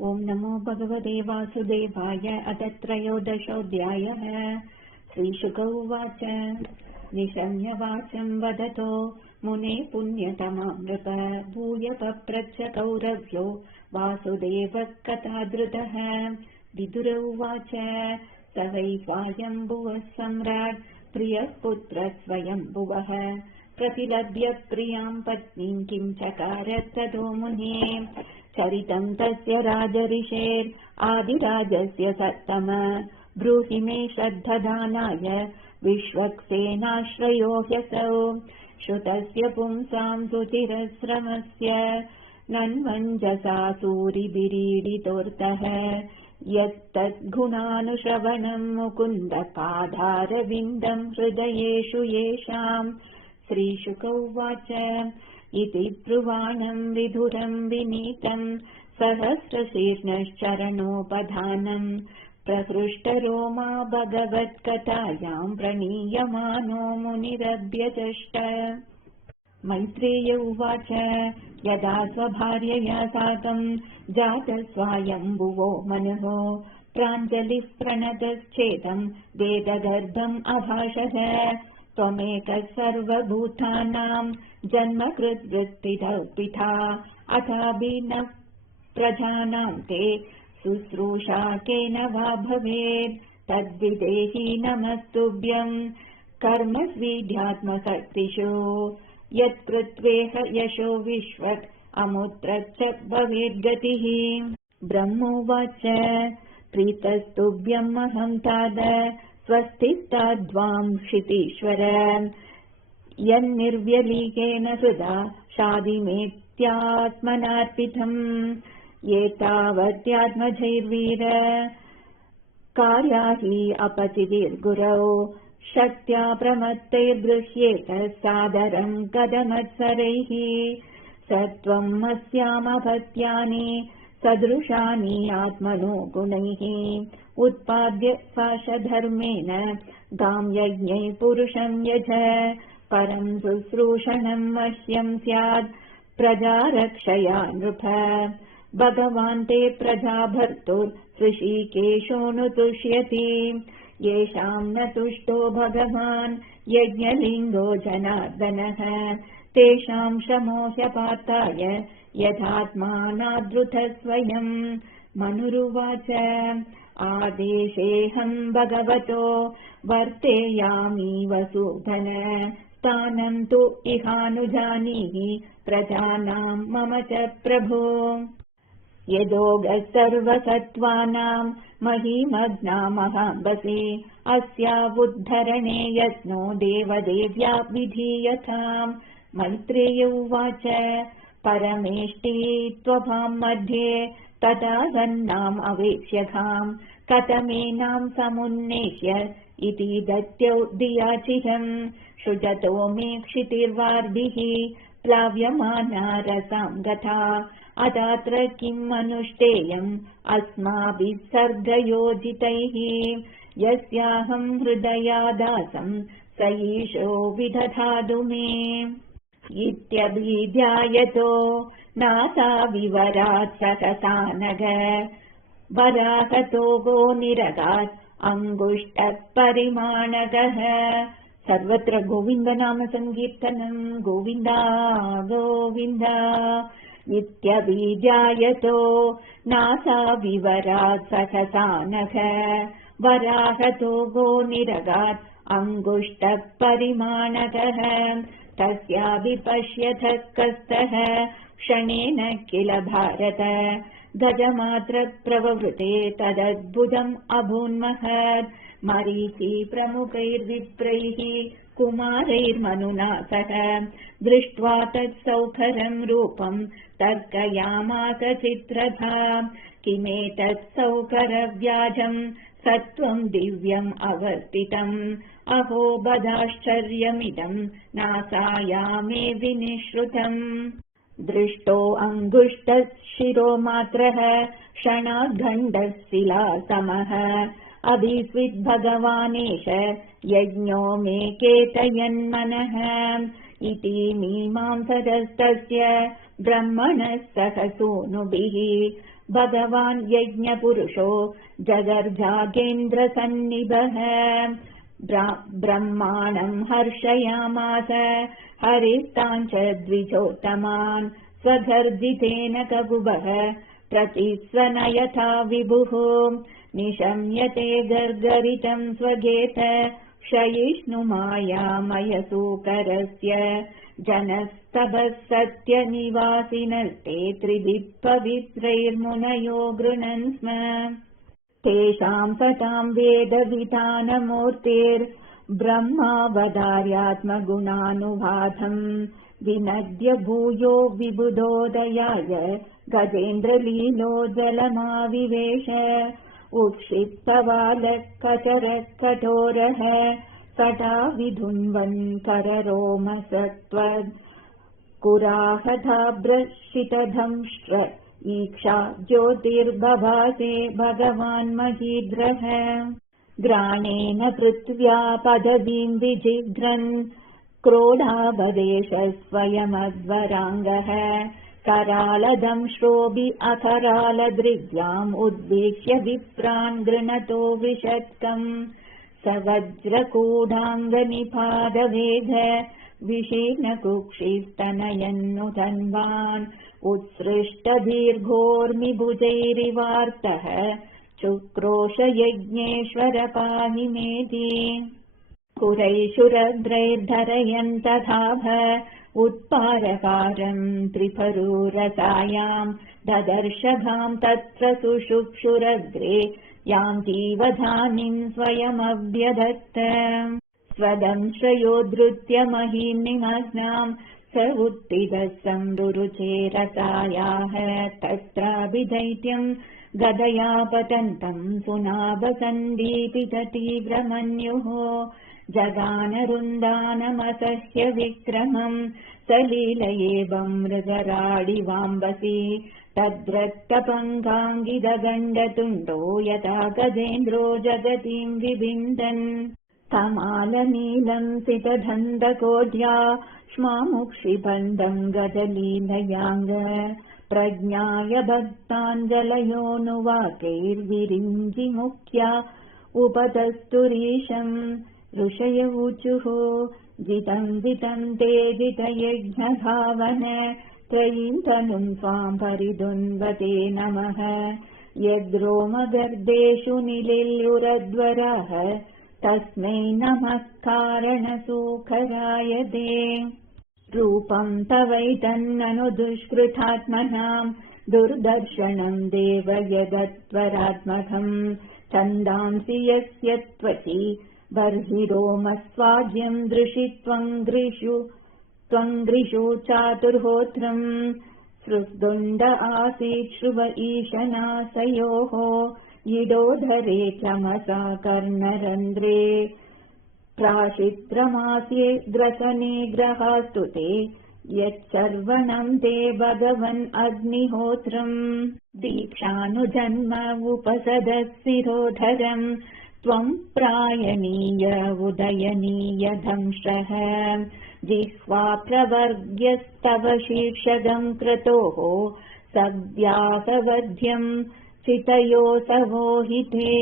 ॐ नमो भगवते वासुदेवाय। अथ त्रयोदशोऽध्यायः। श्रीशुक उवाच निशम्य वाचं वदतो मुने पुण्यतमा नृप भूय पप्रच्छ कौरव्यो वासुदेवः कथाधृतः। विदुर उवाच स वै स्वायम्भुवः सम्राट् प्रियः पुत्रः स्वयम्भुवः प्रतिलभ्य प्रियां पत्नीं किं चकार ततो मुने। चरितं तस्य राजऋषेर् आदिराजस्य सत्तम ब्रूहि मे श्रद्धदानाय विश्वक्सेनाश्रयो ह्यसौ। श्रुतस्य पुंसां सुचिरश्रमस्य नन्वञ्जसा सूरिभिरीडितोऽर्थः यत्तद्गुणानुश्रवणं मुकुन्दपादारविन्दं हृदयेषु येषाम्। श्रीशुक उवाच इति ब्रुवाणं विधुरं विनीतं सहस्रशीर्णश्चरणोपधानं प्रहृष्टरोमा भगवत्कथायां प्रणीयमानो मुनिरभ्यचष्ट। मैत्रेय उवाच यदा स्वभार्यया साकं जातः स्वायम्भुवो मनः प्राञ्जलिः प्रणतश्चेदं वेदगर्भम् अभाषत। त्वमेकः सर्वभूतानां जन्मकृद्वृत्तितः पिता अथाभिनः प्रजानां ते शुश्रूषा केन वा भवेत् तद्विदेहि नमस्तुभ्यं कर्मस्वीध्यात्मशक्तिषु यत्कृत्वेह यशो विश्वत् अमुत्रच्च भवेद्गतिः। ब्रह्मोवाच प्रीतस्तुभ्यमहं ताद स्वस्तिस्ताद्वां क्षितीश्वर यन्निर्व्यलीकेन हृदा शादिमेत्यात्मनार्पितम्। एतावत्यात्मजैर्वीर कार्या हि अपचितिर्गुरौ शक्त्या प्रमत्तैर्गृह्येत सादरं कदमत्सरैः। स त्वम् अस्यामभत्यानि सदृशानि आत्मनो गुणैः उत्पाद्य पाशधर्मेण गां यज्ञै पुरुषं यज परं शुश्रूषणं मह्यं स्यात् प्रजारक्षया नृप। भगवान् ते प्रजाभर्तुर्हृषीकेशोऽनुतुष्यति येषां न तुष्टो भगवान् यज्ञलिङ्गो जनार्दनः तेषां शमो ह्यपार्थाय यथात्मानादृतः स्वयं। मनुरुवाच आदेशेऽहं भगवतो वर्तेयामि वसुधन स्थानं तु इहानुजानीहि प्रजानां मम च प्रभो। यदोगः सर्वसत्त्वानां महीमग्नामहाम्बसि अस्यावुद्धरणे यत्नो देवदेव्या विधीयताम्। मैत्रेय उवाच परमेष्टि त्वभां मध्ये तदा गन्नाम् अवेक्ष्यघाम् कथमेनां समुन्नेष्य इति दत्यौ दियाचिहम्। सृजतो मे क्षितिर्वार्भिः प्लाव्यमाना रसां गता अदात्र किम् अनुष्ठेयम् अस्माभिः सर्गयोजितैः। यस्याहं हृदयादासं स ईशो विदधातु मे। इत्यभिध्यायतो नासा विवरात् सहसा नग वराहतो गो निरगात् अङ्गुष्टः परिमाणगः। सर्वत्र गोविन्दनाम संकीर्तनम् गोविन्दा गोविन्द। इत्यभिध्यायतो नासा विवरात् सहसा नग वराहतो गो निरगात् अङ्गुष्टः परिमाणगः। तस्याभिपश्यतः कस्तः क्षणेन किल भारत गजमात्र प्रववृते तदद्भुतम् अभून्महत्। मरीचि प्रमुखैर्विप्रैः कुमारैर्मनुना सह दृष्ट्वा तत्सौखरं रूपं तर्कयामास चित्रधा। किमेतत् सौकरव्याजं सत्त्वं दिव्यम् अवर्तितम् अहो बदाश्चर्यमिदं नासायामे विनिश्रुतम्। दृष्टो अङ्गुष्टः शिरोमात्रः क्षणाद्गण्डः शिलासमः अभिस्विद्भगवानेश यज्ञो मे केतयन्मनः। इति मीमांसदस्तस्य ब्रह्मणः सह सूनुभिः भगवान् यज्ञपुरुषो जगर्जागेन्द्रसन्निभः ब्रह्माणम् हर्षयामास हरिस्ताञ्च द्विजोत्तमान् स्वगर्जितेन ककुभः प्रतिस्वनयथा विभुः निशम्यते गर्गरितम् स्वगेत क्षयिष्णुमायामयसूकरस्य जनस्तपः सत्यनिवासिनस्ते त्रिभिः पवित्रैर्मुनयो गृह्णन् स्म तेषाम् सताम् वेदविधानमूर्तिर्ब्रह्मावतार्यात्मगुणानुबाधम् विनद्य भूयो विबुधोदयाय गजेन्द्रलीलो जलमाविवेश उत्क्षिप्तवालकचरः कठोरः सटा विधुन्वन् कररोमसत्त्वद् कुराहताभ्रशितधंष्ट्र ईक्षा ज्योतिर्बभासे भगवान् महीद्रः ग्राणेन पृथिव्या पदवीम् विजिघ्रन् क्रोधावदेश स्वयमध्वराङ्गः करालदंष्ट्रोऽपि अकरालदृग्याम् उद्वीक्ष्य विप्रान् गृणतो विषत्कम् स वज्रकूडाङ्गनिपादवेग विशीर्णकुक्षिस्तनयन्नुतन्वान् उत्सृष्टदीर्घोर्मिभुजैरिवार्तः चुक्रोशयज्ञेश्वर पाहि मेति कुरैशुरद्रैर्धरयन्तथाभ उत्पारकारम् त्रिफरुरसायाम् ददर्शभाम् तत्र सुषुक्षुरग्रे याम् जीवधानीम् स्वयमव्यधत्त स्वदंश्रयोद्धृत्य महीम् निमग्नाम् स उत्थितः संरुरुचेरसायाः तत्राभिदैत्यम् गदया पतन्तम् सुनाभसन्दीपिततीव्रमन्युः जगानरुन्दानमसह्य विक्रमम् सलीलयेवम् मृगराडिवाम्बसि तद्रक्तपङ्काङ्गिदगण्डतुण्डो यथा गजेन्द्रो जगतीम् विबिन्दन् तमालनीलम् सितधन्दकोड्या श्मामुक्षिबन्धम् गजलीलयाङ्ग प्रज्ञाय भक्ताञ्जलयोनुवाकैर्विरिञ्जिमुख्या उपतस्तुरीशम् ऋषय ऊचुः जितम् वितम् ते जितयज्ञभावन त्रयीम् तनुम् स्वाम् परिदुन्वते नमः यद्रोमगर्भेषु निलिल्युरध्वराः तस्मै नमः कारणसूखराय ते रूपम् तवैतन्ननु दुष्कृतात्मनाम् दुर्दर्शनम् देव यदत्वरात्मकम् छन्दांसि यस्य त्वचि बर्हिरोमस्वाद्यम् दृशि त्वङ्ग्रिषु चातुर्होत्रम् सृष्दुण्ड आसीत् श्रुव ईशनासयोः यिडोधरे चमसा कर्णरन्ध्रे प्राशित्रमास्ये ग्रसने ग्रहास्तु ते यत्सर्वणम् ते भगवन् अग्निहोत्रम् दीक्षानुजन्म उपसदशिरोधरम् त्वम् प्रायणीय उदयनीय धंसः जिह्वा प्रवर्ग्यस्तव शीर्षगम् क्रतोः सव्यासवध्यम् चितयोऽसवोहिते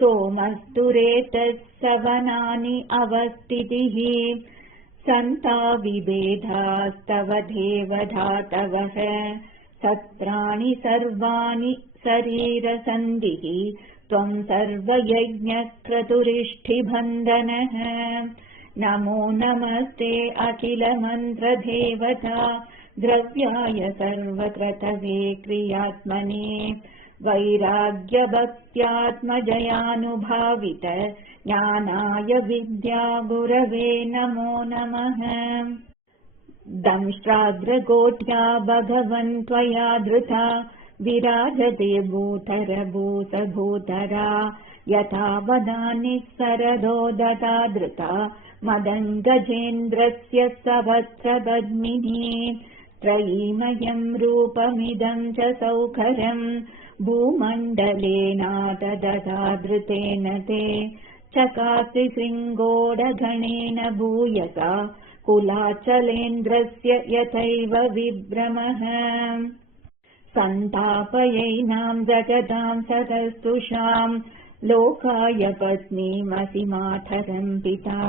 सोमस्तुरेतत्सवनानि अवस्थितिः सन्ता विभेदास्तव देवधातवः सत्राणि सर्वाणि शरीरसन्धिः त्वम् सर्वयज्ञक्रतुरिष्ठिबन्धनः नमो नमस्ते अखिलमन्त्रदेवता द्रव्याय सर्वक्रतवे क्रियात्मने वैराग्यभक्त्यात्मजयानुभावित ज्ञानाय विद्या गुरवे नमो नमः दंष्ट्राग्रगोट्या भगवन् त्वया धृता विराजते भूतरभूतभूतरा यथा वदानि सरदोदता धृता मदङ्गजेन्द्रस्य सहस्रपद्मिनी त्रयीमयम् रूपमिदम् च सौखरम् भूमण्डलेनादधृतेन ते चकासि शृङ्गोडगणेन भूयसा कुलाचलेन्द्रस्य यथैव विभ्रमः सन्तापयैनाम् जगताम् सतस्तुषाम् लोकाय पत्नीमसि मातरम् पिता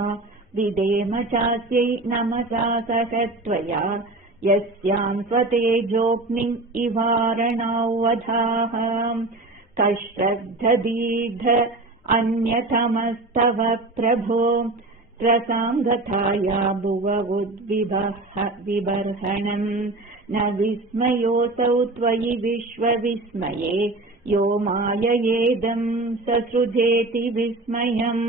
विदेम चास्यै नमसा सखत्वया यस्याम् स्वतेजोऽग्निम् इवारणौवधाः कश्रद्धदीर्घ अन्यतमस्तव प्रभो त्रसाङ्गताया भुववुद्विबर्हणम् न विस्मयोऽसौ त्वयि विश्वविस्मये यो माययेदम् ससृजेति विस्मयम्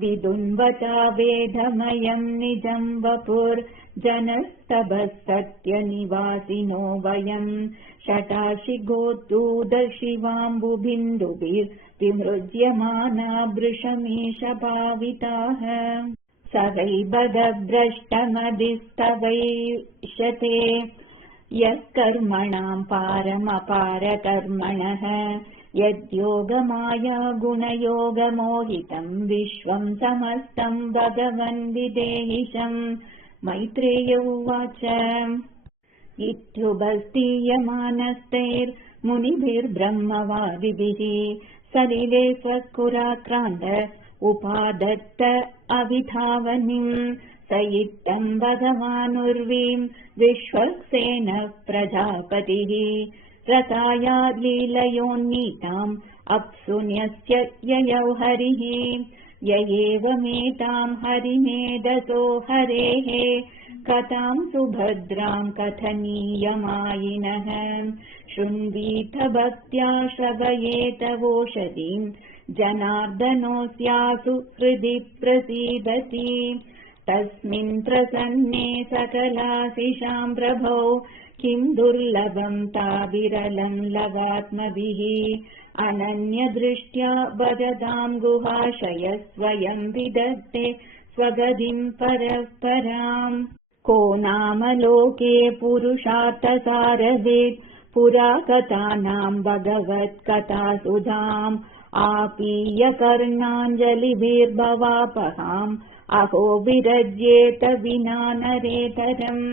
विदुन्वता वेदमयम् निजम् वपुर्जनस्तवः सत्यनिवासिनो वयम् शटाशिगोत्तूदशिवाम्बुबिन्दुभिर्विमृज्यमाना वृषमेषभाविताः सवैबदभ्रष्टमदिस्तवैषते यः कर्मणाम् पारमपारकर्मणः यद्योगमाया गुणयोगमोहितम् विश्वम् समस्तम् भगवन् विदेहिशम् मैत्रेय उवाच इत्युपस्थीयमानस्तैर्मुनिभिर्ब्रह्मवादिभिः सलिले स्वकुराक्रान्त उपादत्त अविधावनिम् स इत्थम् भगवानुर्वीम् विश्वक्सेनः प्रजापतिः रताया लीलयोन्नीताम् अप्सुन्यस्य ययौ हरिः य एवमेताम् हरिमेधसो हरेः कथाम् सुभद्राम् कथनीयमायिनः शृण्वीत भक्त्या श्रवयेत वोषधीम् जनार्दनोऽस्यासु हृदि प्रसीदति तस्मिन् प्रसन्ने सकलाशिषाम् प्रभौ किम् दुर्लभम् ताविरलम् लवात्मभिः अनन्यदृष्ट्या भजताम् गुहाशय स्वयम् विदत्ते स्वगतिम् परस्पराम् को नाम लोके पुरुषार्थसारवेत् पुरा कथानाम् भगवत्कथासुधाम् आपीय कर्णाञ्जलिभिर्भवापहाम् अहो विरज्येत विना नरेतरम्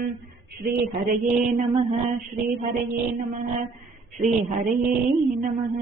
श्रीहरये नमः श्रीहरये नमः श्रीहरये नमः।